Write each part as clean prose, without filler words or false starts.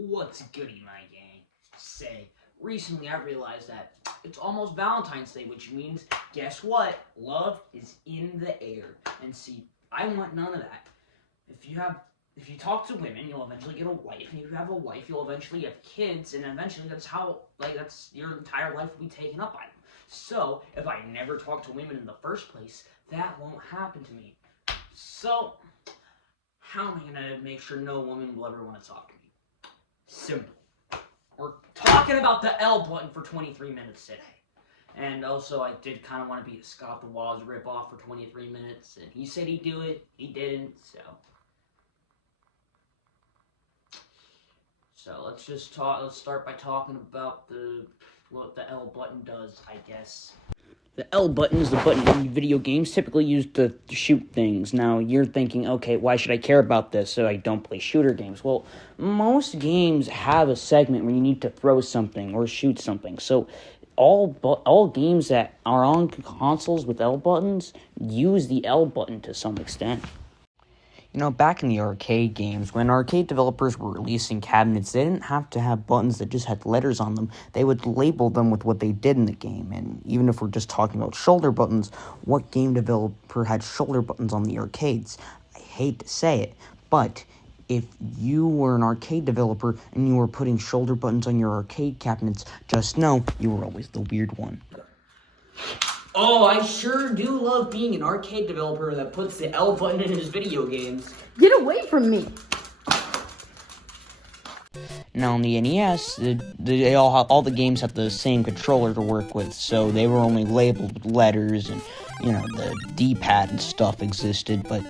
What's goody, my gang? Say, recently I realized that it's almost Valentine's Day, which means, guess what? Love is in the air. And see, I want none of that. If you talk to women, you'll eventually get a wife, and if you have a wife, you'll eventually have kids, and eventually that's your entire life will be taken up by them. So, if I never talk to women in the first place, that won't happen to me. So, how am I gonna make sure no woman will ever want to talk to me? Simple. We're talking about the L button for 23 minutes today. And also, I did kind of want to be a Scott the Woz ripoff for 23 minutes, and he said he'd do it, he didn't, so. So let's just talk. Let's start by talking about what the L button does, I guess. The L button is the button in video games typically used to shoot things. Now, you're thinking, okay, why should I care about this so I don't play shooter games? Well, most games have a segment where you need to throw something or shoot something. So all games that are on consoles with L buttons use the L button to some extent. You know, back in the arcade games, when arcade developers were releasing cabinets, they didn't have to have buttons that just had letters on them. They would label them with what they did in the game. And even if we're just talking about shoulder buttons, what game developer had shoulder buttons on the arcades? I hate to say it, but if you were an arcade developer and you were putting shoulder buttons on your arcade cabinets, just know you were always the weird one. Oh, I sure do love being an arcade developer that puts the L button in his video games. Get away from me! Now, on the NES, all the games have the same controller to work with, so they were only labeled with letters, and, the D-pad and stuff existed, but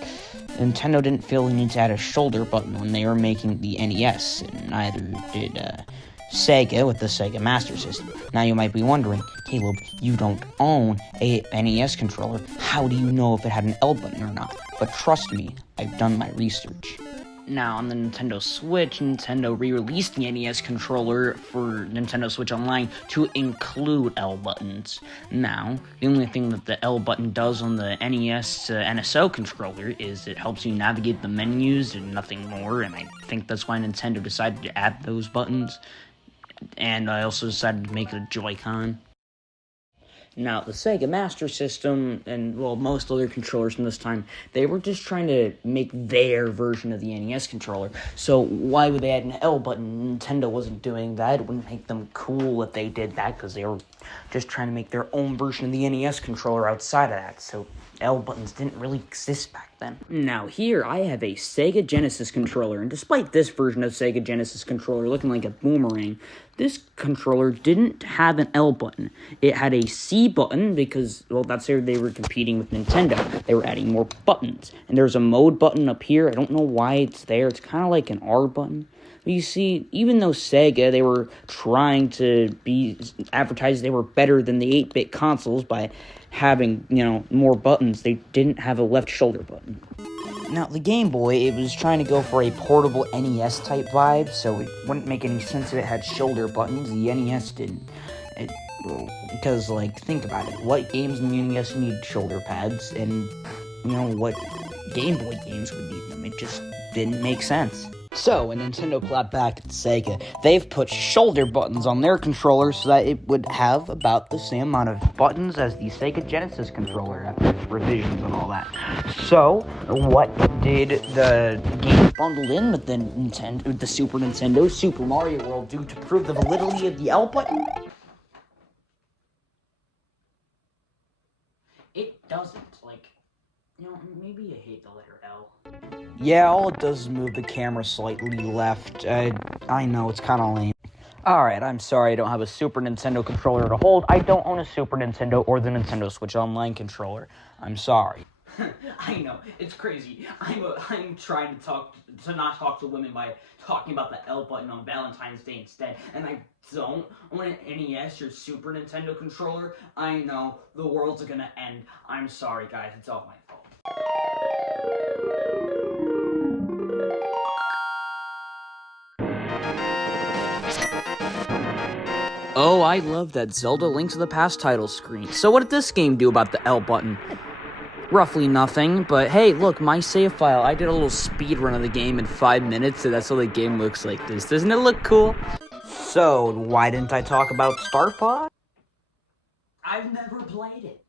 Nintendo didn't feel the need to add a shoulder button when they were making the NES, and neither did, Sega with the Sega Master System. Now you might be wondering, Caleb, you don't own a NES controller. How do you know if it had an L button or not? But trust me, I've done my research. Now, on the Nintendo Switch, Nintendo re-released the NES controller for Nintendo Switch Online to include L buttons. Now, the only thing that the L button does on the NES NSO controller is it helps you navigate the menus and nothing more, and I think that's why Nintendo decided to add those buttons. And I also decided to make it a Joy-Con. Now, the Sega Master System, and, most other controllers from this time, they were just trying to make their version of the NES controller. So, why would they add an L button? Nintendo wasn't doing that. It wouldn't make them cool if they did that, because they were just trying to make their own version of the NES controller outside of that. So, L buttons didn't really exist back then. Now, here I have a Sega Genesis controller, and despite this version of Sega Genesis controller looking like a boomerang, this controller didn't have an L button. It had a C button because, that's where they were competing with Nintendo. They were adding more buttons. And there's a mode button up here. I don't know why it's there. It's kind of like an R button. But you see, even though Sega, they were trying to advertise they were better than the 8-bit consoles by having, more buttons, they didn't have a left shoulder button. Now, the Game Boy, it was trying to go for a portable NES-type vibe, so it wouldn't make any sense if it had shoulder buttons. The NES didn't. Because, think about it. What games in the NES need shoulder pads, and, what Game Boy games would need them? It just didn't make sense. So, when Nintendo clapped back at Sega, they've put shoulder buttons on their controller so that it would have about the same amount of buttons as the Sega Genesis controller after revisions and all that. So, what did the game bundled in with the Super Nintendo Super Mario World do to prove the validity of the L button? It doesn't. Maybe I hate the letter L. Yeah, all it does is move the camera slightly left. I know, it's kind of lame. Alright, I'm sorry I don't have a Super Nintendo controller to hold. I don't own a Super Nintendo or the Nintendo Switch Online controller. I'm sorry. I know, it's crazy. I'm trying to not talk to women by talking about the L button on Valentine's Day instead, and I don't own an NES or Super Nintendo controller. I know, the world's gonna end. I'm sorry, guys, it's all my fault. Oh, I love that Zelda Link to the Past title screen. So what did this game do about the L button? roughly nothing, but hey, look, my save file. I did a little speed run of the game in 5 minutes, so that's how the game looks like this. Doesn't it look cool? So, why didn't I talk about Star Fox? I've never played it.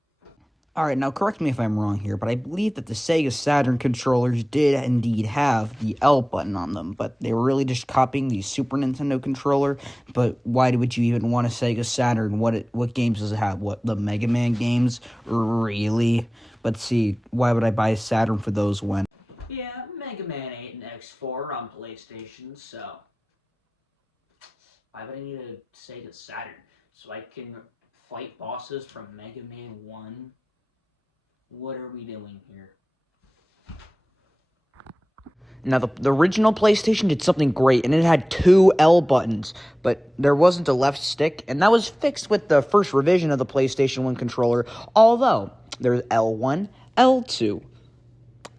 Alright, now correct me if I'm wrong here, but I believe that the Sega Saturn controllers did indeed have the L button on them, but they were really just copying the Super Nintendo controller. But why would you even want a Sega Saturn? What games does it have? What, the Mega Man games? Really? But see, why would I buy a Saturn for those when? Yeah, Mega Man 8 and X4 on PlayStation, so why would I need a Sega Saturn? So I can fight bosses from Mega Man 1? What are we doing here? Now, the original PlayStation did something great, and it had 2 L buttons, but there wasn't a left stick, and that was fixed with the first revision of the PlayStation 1 controller, although there's L1, L2.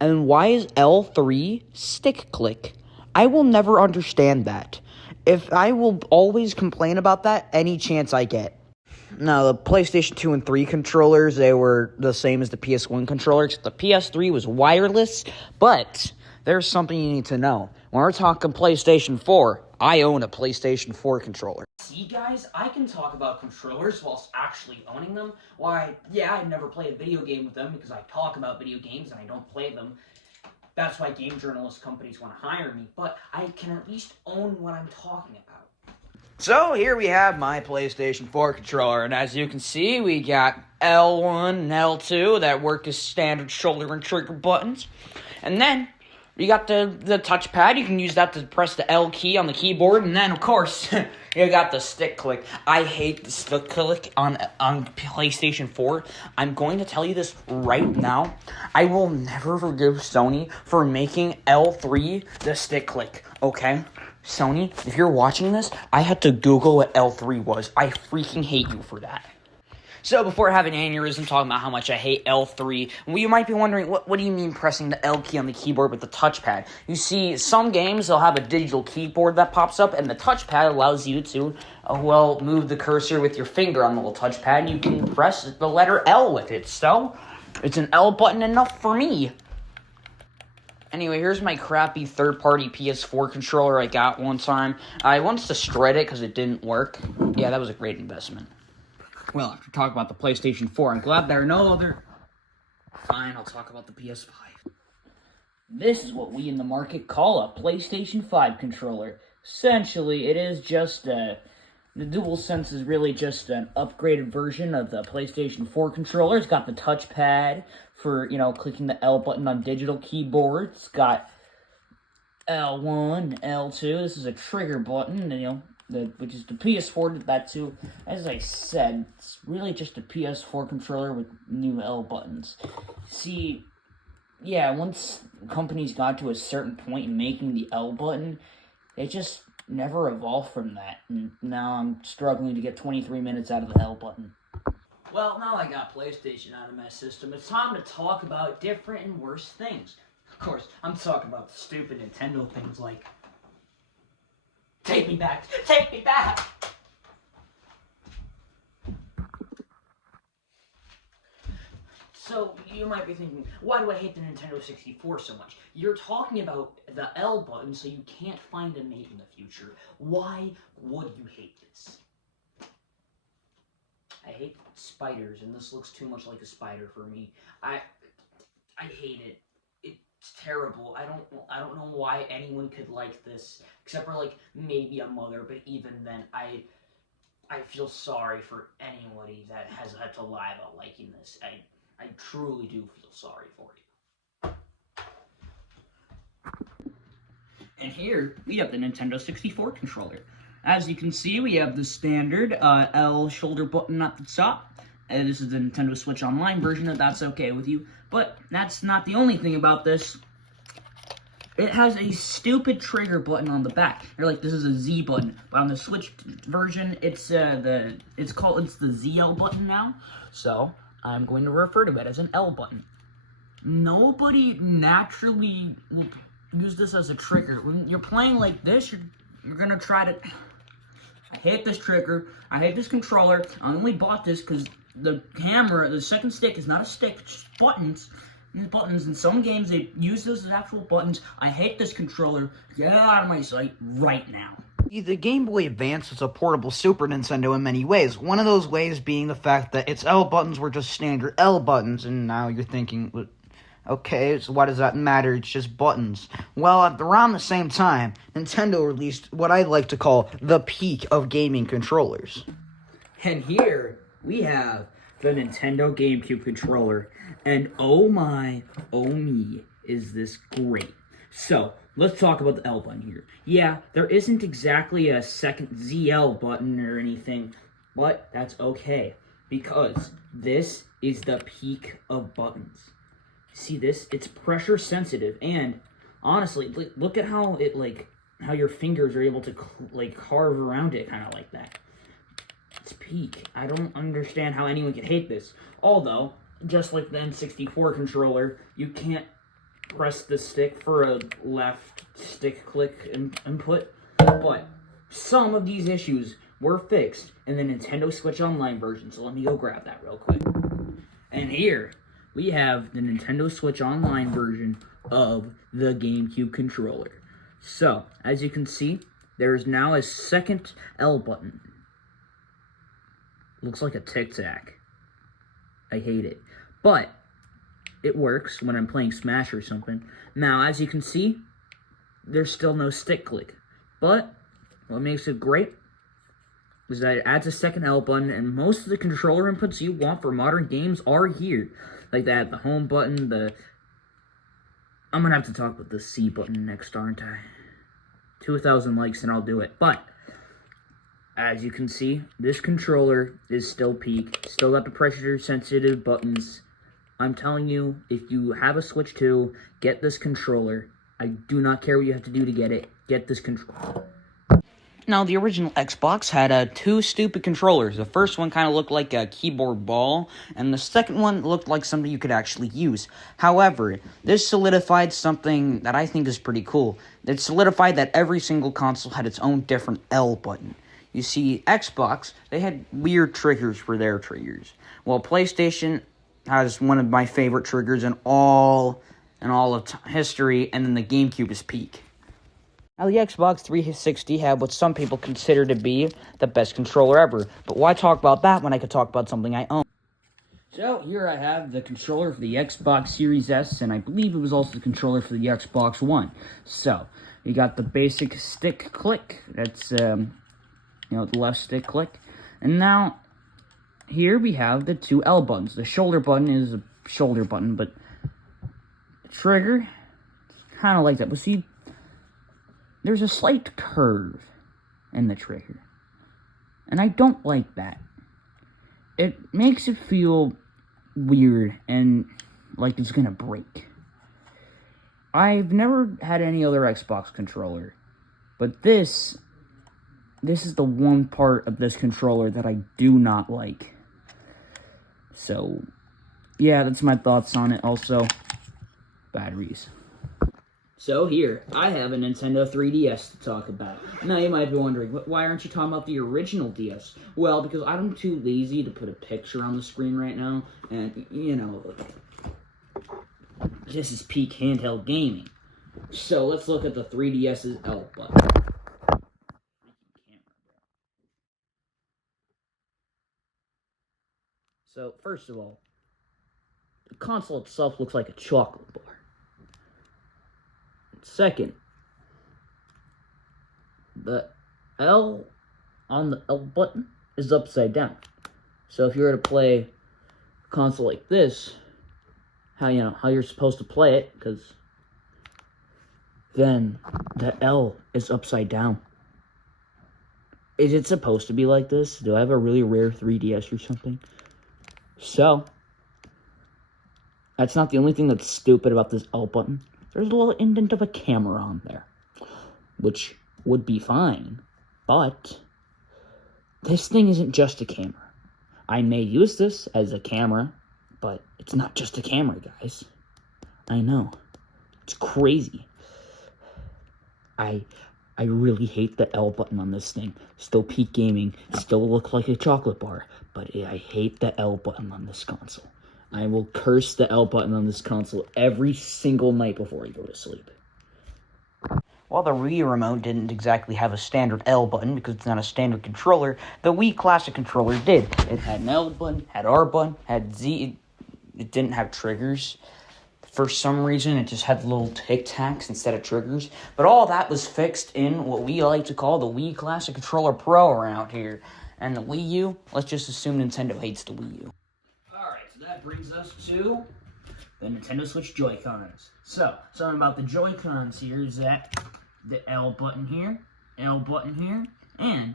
And why is L3 stick click? I will never understand that. I will always complain about that any chance I get. Now, the PlayStation 2 and 3 controllers, they were the same as the PS1 controller, except the PS3 was wireless, but there's something you need to know. When we're talking PlayStation 4, I own a PlayStation 4 controller. See, guys, I can talk about controllers whilst actually owning them. Why, yeah, I never play a video game with them because I talk about video games and I don't play them. That's why game journalist companies want to hire me, but I can at least own what I'm talking about. So here we have my PlayStation 4 controller, and as you can see, we got L1 and L2 that work as standard shoulder and trigger buttons. And then you got the touchpad. You can use that to press the L key on the keyboard, and then, of course, you got the stick click. I hate the stick click on PlayStation 4. I'm going to tell you this right now. I will never forgive Sony for making L3 the stick click, okay? Sony, if you're watching this, I had to Google what L3 was. I freaking hate you for that. So before having an aneurysm talking about how much I hate L3, well, you might be wondering, what do you mean pressing the L key on the keyboard with the touchpad? You see, some games, they'll have a digital keyboard that pops up, and the touchpad allows you to, move the cursor with your finger on the little touchpad, and you can press the letter L with it. So, it's an L button enough for me. Anyway, here's my crappy third-party PS4 controller I got one time. I once destroyed it because it didn't work. Yeah, that was a great investment. Well, after talking about the PlayStation 4, I'm glad there are no other... Fine, I'll talk about the PS5. This is what we in the market call a PlayStation 5 controller. Essentially, it is just the DualSense is really just an upgraded version of the PlayStation 4 controller. It's got the touchpad for, clicking the L button on digital keyboard. It's got L1, L2. This is a trigger button, which is the PS4 did that too. As I said, it's really just a PS4 controller with new L buttons. See, yeah, once companies got to a certain point in making the L button, they just never evolved from that, and now I'm struggling to get 23 minutes out of the L button. Well, now I got PlayStation out of my system, it's time to talk about different and worse things. Of course, I'm talking about the stupid Nintendo things like... Take me back! Take me back! So, you might be thinking, why do I hate the Nintendo 64 so much? You're talking about the L button, so you can't find a mate in the future. Why would you hate this? I hate spiders, and this looks too much like a spider for me. I hate it. It's terrible. I don't know why anyone could like this, except for, maybe a mother, but even then, I feel sorry for anybody that has had to lie about liking this. I truly do feel sorry for you. And here, we have the Nintendo 64 controller. As you can see, we have the standard L shoulder button at the top. And this is the Nintendo Switch Online version, if that's okay with you. But that's not the only thing about this. It has a stupid trigger button on the back. You're like, this is a Z button. But on the Switch version, it's the ZL button now. So I'm going to refer to it as an L button. Nobody naturally will use this as a trigger. When you're playing like this, you're gonna try to... I hate this trigger. I hate this controller. I only bought this because the camera, the second stick is not a stick, it's just buttons. These buttons, in some games, they use those as actual buttons. I hate this controller. Get out of my sight right now. The Game Boy Advance was a portable Super Nintendo in many ways. One of those ways being the fact that its L buttons were just standard L buttons, and now you're thinking, okay, so why does that matter? It's just buttons. Well, at around the same time, Nintendo released what I like to call the peak of gaming controllers. And here we have the Nintendo GameCube controller. And oh my, oh me, is this great. So, let's talk about the L button here. Yeah, there isn't exactly a second ZL button or anything, but that's okay, because this is the peak of buttons. See this? It's pressure sensitive, and honestly, look at how it, how your fingers are able to, carve around it, kind of like that. It's peak. I don't understand how anyone can hate this. Although, just like the N64 controller, you can't press the stick for a left stick click input, but some of these issues were fixed in the Nintendo Switch Online version, so let me go grab that real quick. And here we have the Nintendo Switch Online version of the GameCube controller. So, as you can see, there is now a second L button. Looks like a Tic Tac. I hate it. But it works when I'm playing Smash or something. Now, as you can see, there's still no stick click. But what makes it great is that it adds a second L button, and most of the controller inputs you want for modern games are here. Like that, the home button, I'm gonna have to talk about the C button next, aren't I? 2,000 likes and I'll do it. But as you can see, this controller is still peak. Still got the pressure-sensitive buttons. I'm telling you, if you have a Switch 2, get this controller. I do not care what you have to do to get it. Get this controller. Now, the original Xbox had two stupid controllers. The first one kind of looked like a keyboard ball, and the second one looked like something you could actually use. However, this solidified something that I think is pretty cool. It solidified that every single console had its own different L button. You see, Xbox, they had weird triggers for their triggers. Well, PlayStation has one of my favorite triggers in all of history, and then the GameCube is peak. Now, the Xbox 360 had what some people consider to be the best controller ever. But why talk about that when I could talk about something I own? So, here I have the controller for the Xbox Series S, and I believe it was also the controller for the Xbox One. So, you got the basic stick click. That's, the left stick click. And now, here we have the two L buttons. The shoulder button is a shoulder button, but the trigger, kind of like that. But see, there's a slight curve in the trigger. And I don't like that. It makes it feel weird and like it's gonna break. I've never had any other Xbox controller, but this is the one part of this controller that I do not like. So, yeah, that's my thoughts on it. Also, batteries. So here, I have a Nintendo 3DS to talk about. Now you might be wondering, why aren't you talking about the original DS? Well, because I'm too lazy to put a picture on the screen right now, and, this is peak handheld gaming. So let's look at the 3DS's L button. So, first of all, the console itself looks like a chocolate bar. Second, the L on the L button is upside down. So if you were to play a console like this, how you're supposed to play it, because then the L is upside down. Is it supposed to be like this? Do I have a really rare 3DS or something? So, that's not the only thing that's stupid about this L button. There's a little indent of a camera on there, which would be fine, but this thing isn't just a camera. I may use this as a camera, but it's not just a camera, guys. I know. It's crazy. I really hate the L button on this thing. Still peak gaming, still look like a chocolate bar, but I hate the L button on this console. I will curse the L button on this console every single night before I go to sleep. While the Wii remote didn't exactly have a standard L button because it's not a standard controller, the Wii Classic controller did. It had an L button, had R button, had Z. It didn't have triggers. For some reason, it just had little tic-tacs instead of triggers. But all that was fixed in what we like to call the Wii Classic Controller Pro around here. And the Wii U, let's just assume Nintendo hates the Wii U. Alright, so that brings us to the Nintendo Switch Joy-Cons. So, something about the Joy-Cons here is that the L button here, and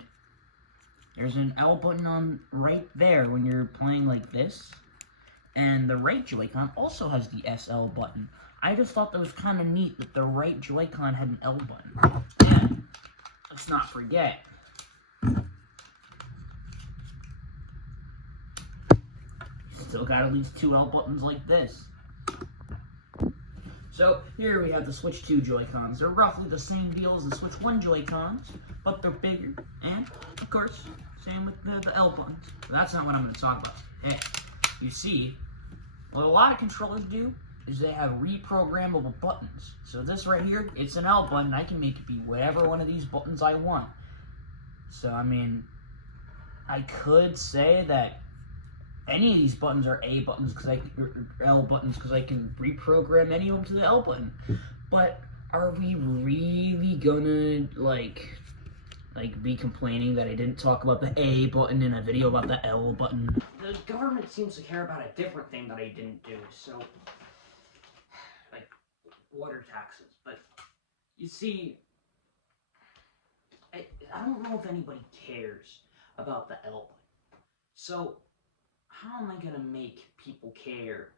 there's an L button on right there when you're playing like this. And the right Joy-Con also has the SL button. I just thought that was kind of neat that the right Joy-Con had an L button. And let's not forget, still got at least 2 L buttons like this. So here we have the Switch 2 Joy-Cons. They're roughly the same deal as the Switch 1 Joy-Cons, but they're bigger. And, of course, same with the L buttons. But that's not what I'm going to talk about. Hey, you see, what a lot of controllers do is they have reprogrammable buttons. So this right here, it's an L button. I can make it be whatever one of these buttons I want. So, I mean, I could say that any of these buttons are A buttons because or L buttons because I can reprogram any of them to the L button. But are we really gonna like be complaining that I didn't talk about the A button in a video about the L button? The government seems to care about a different thing that I didn't do. So, like water taxes. But you see, I don't know if anybody cares about the L button. So, how am I gonna make people care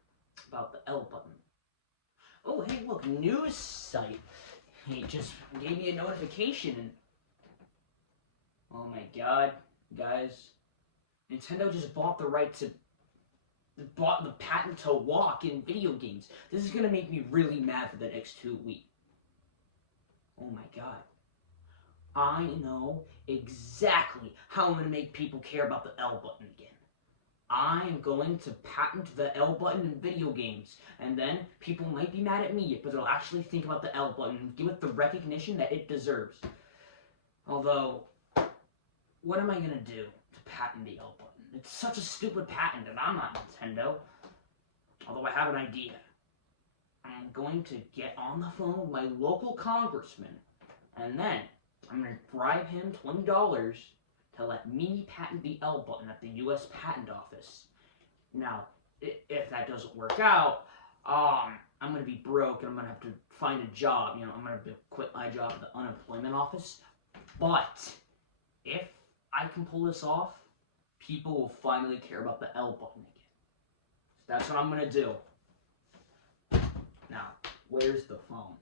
about the L button? Oh, hey, look, news site. He just gave me a notification. And oh my god, guys. Nintendo just bought the patent to walk in video games. This is gonna make me really mad for the next 2 weeks. Oh my god. I know exactly how I'm gonna make people care about the L button again. I'm going to patent the L button in video games, and then people might be mad at me, but they'll actually think about the L button and give it the recognition that it deserves. Although, what am I going to do to patent the L button? It's such a stupid patent, and I'm not Nintendo. Although I have an idea. I'm going to get on the phone with my local congressman, and then I'm going to bribe him $20 to let me patent the L button at the U.S. Patent Office. Now, if that doesn't work out, I'm going to be broke and I'm going to have to find a job. I'm going to have to quit my job at the unemployment office. But if I can pull this off, people will finally care about the L button again. So that's what I'm going to do. Now, where's the phone?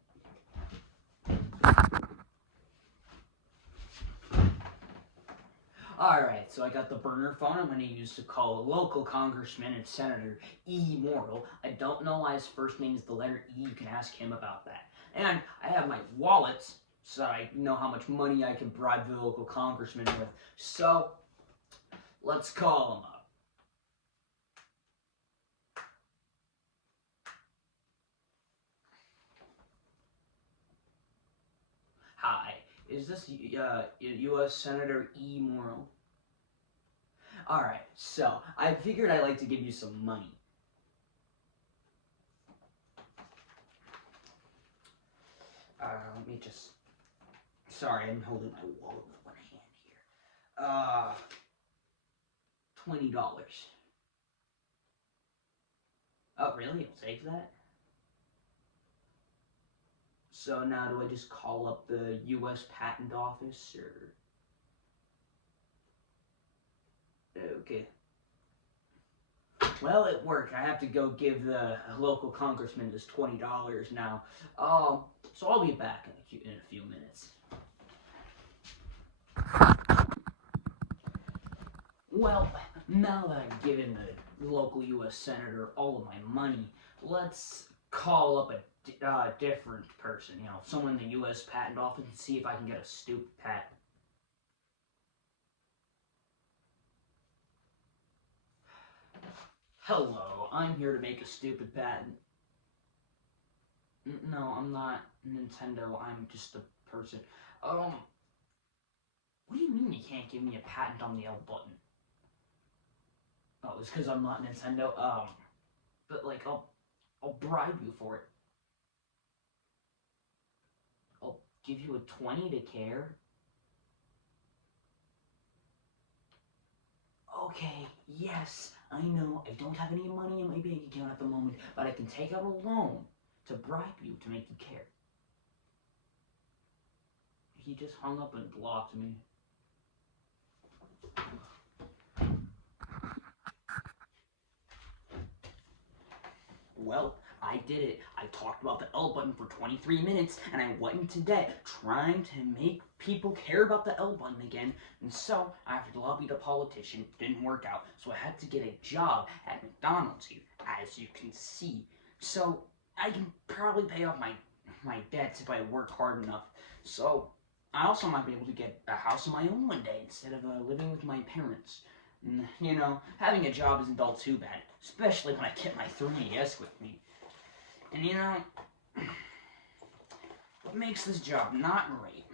Alright, so I got the burner phone I'm going to use to call a local congressman and Senator E. Morrill. I don't know why his first name is the letter E. You can ask him about that. And I have my wallet so that I know how much money I can bribe the local congressman with. So, let's call him up. Hi, is this U.S. Senator E. Morrill? Alright, so I figured I'd like to give you some money. Let me just... Sorry, I'm holding my wallet with one hand here. $20. Oh, really? You'll take that? So now do I just call up the U.S. Patent Office, or... Okay. Well, it worked. I have to go give the local congressman this $20 now. So I'll be back in a few minutes. Well, now that I've given the local U.S. senator all of my money, let's call up a different person. Someone in the U.S. Patent Office and see if I can get a stupid patent. Hello, I'm here to make a stupid patent. No, I'm not Nintendo, I'm just a person. What do you mean you can't give me a patent on the L button? Oh, it's because I'm not Nintendo? But like, I'll bribe you for it. I'll give you a 20 to care. Okay, yes, I know I don't have any money in my bank account at the moment, but I can take out a loan to bribe you to make you care. He just hung up and blocked me. Well, I did it. I talked about the L button for 23 minutes, and I went into debt trying to make people care about the L button again. And so, after lobby the politician, didn't work out. So I had to get a job at McDonald's here, as you can see. So I can probably pay off my debts if I work hard enough. So I also might be able to get a house of my own one day instead of living with my parents. You know, having a job isn't all too bad, especially when I get my 3DS with me. And you know, what makes this job not great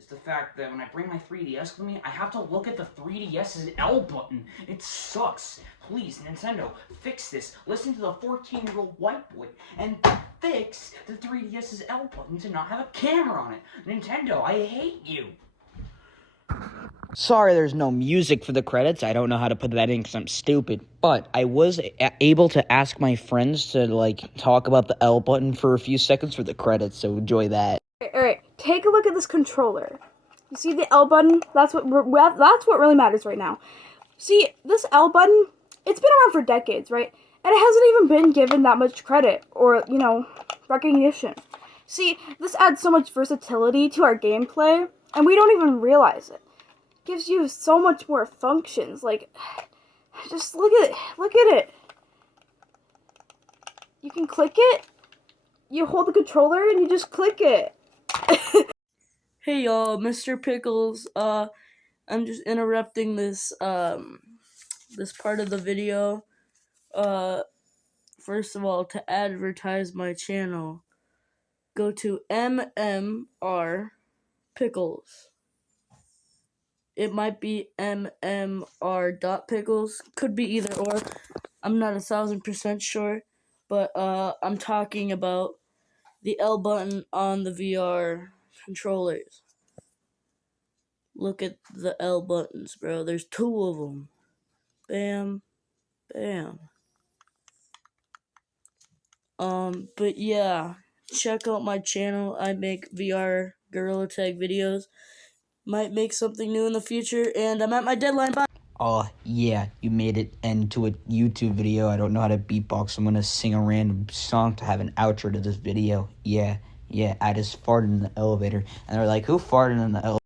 is the fact that when I bring my 3DS with me, I have to look at the 3DS's L button. It sucks. Please, Nintendo, fix this. Listen to the 14-year-old white boy and fix the 3DS's L button to not have a camera on it. Nintendo, I hate you. Sorry there's no music for the credits. I don't know how to put that in because I'm stupid. But I was able to ask my friends to, talk about the L button for a few seconds for the credits, so enjoy that. Alright, take a look at this controller. You see the L button? That's what really matters right now. See, this L button, it's been around for decades, right? And it hasn't even been given that much credit or, recognition. See, this adds so much versatility to our gameplay, and we don't even realize it. Gives you so much more functions. Just look at it. You can click it. You hold the controller and you just click it. Hey y'all, Mr. Pickles. I'm just interrupting this this part of the video. First of all, to advertise my channel, go to MMR Pickles. It might be MMR.pickles. Could be either or. I'm not 1,000% sure. But I'm talking about the L button on the VR controllers. Look at the L buttons, bro. There's 2 of them. Bam. Bam. But yeah. Check out my channel. I make VR Gorilla Tag videos. Might make something new in the future, and I'm at my deadline. Bye. Oh, yeah, you made it into a YouTube video. I don't know how to beatbox. I'm gonna sing a random song to have an outro to this video. Yeah, I just farted in the elevator. And they're like, who farted in the elevator?